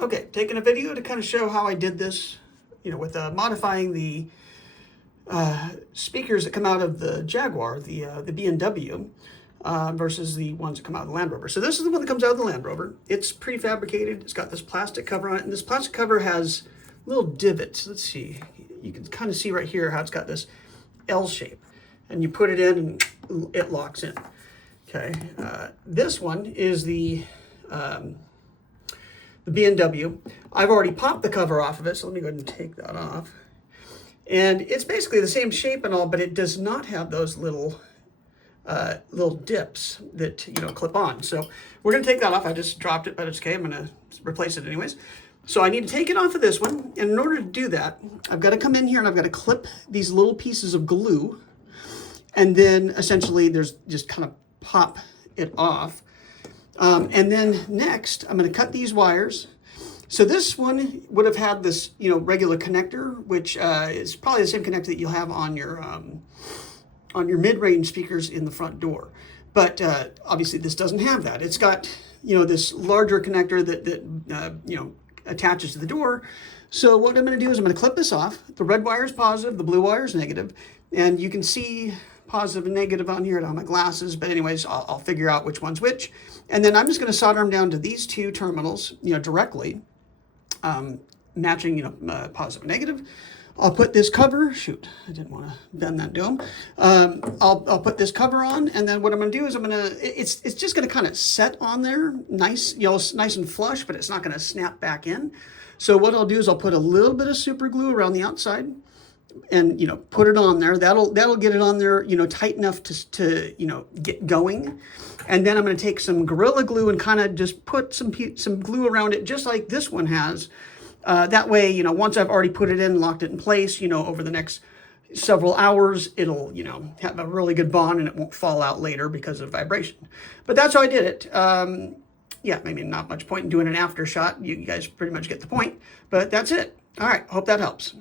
Okay, taking a video to kind of show how I did this, with modifying the speakers that come out of the Jaguar, the B&W, versus the ones that come out of the Land Rover. So this is the one that comes out of the Land Rover. It's prefabricated. It's got this plastic cover on it, and this plastic cover has little divots. Let's see. You can kind of see right here how it's got this L shape, and you put it in and it locks in. Okay, this one is the B&W. I've already popped the cover off of it, so let me go ahead and take that off. And it's basically the same shape and all, but it does not have those little dips that clip on. So we're going to take that off. I just dropped it, but it's okay. I'm going to replace it anyways. So I need to take it off of this one, and in order to do that, I've got to come in here and I've got to clip these little pieces of glue, and then essentially there's just kind of pop it off. And then next, I'm going to cut these wires. So this one would have had this, regular connector, which is probably the same connector that you'll have on your mid-range speakers in the front door. But obviously this doesn't have that. It's got, this larger connector that attaches to the door. So what I'm going to do is I'm going to clip this off. The red wire is positive, the blue wire is negative, and you can see positive and negative on here. I don't have my glasses, but anyways, I'll figure out which one's which. And then I'm just going to solder them down to these two terminals, directly, matching, positive and negative. I'll put this cover, shoot, I didn't want to bend that dome. I'll put this cover on, and then what I'm going to do is it's just going to kind of set on there, nice, nice and flush, but it's not going to snap back in. So what I'll do is I'll put a little bit of super glue around the outside, and put it on there. That'll get it on there, tight enough to get going. And then I'm going to take some Gorilla Glue and kind of just put some glue around it, just like this one has. That way, once I've already put it in, locked it in place, over the next several hours, it'll, have a really good bond and it won't fall out later because of vibration. But that's how I did it. Yeah, maybe not much point in doing an after shot. You guys pretty much get the point, but that's it. All right, hope that helps.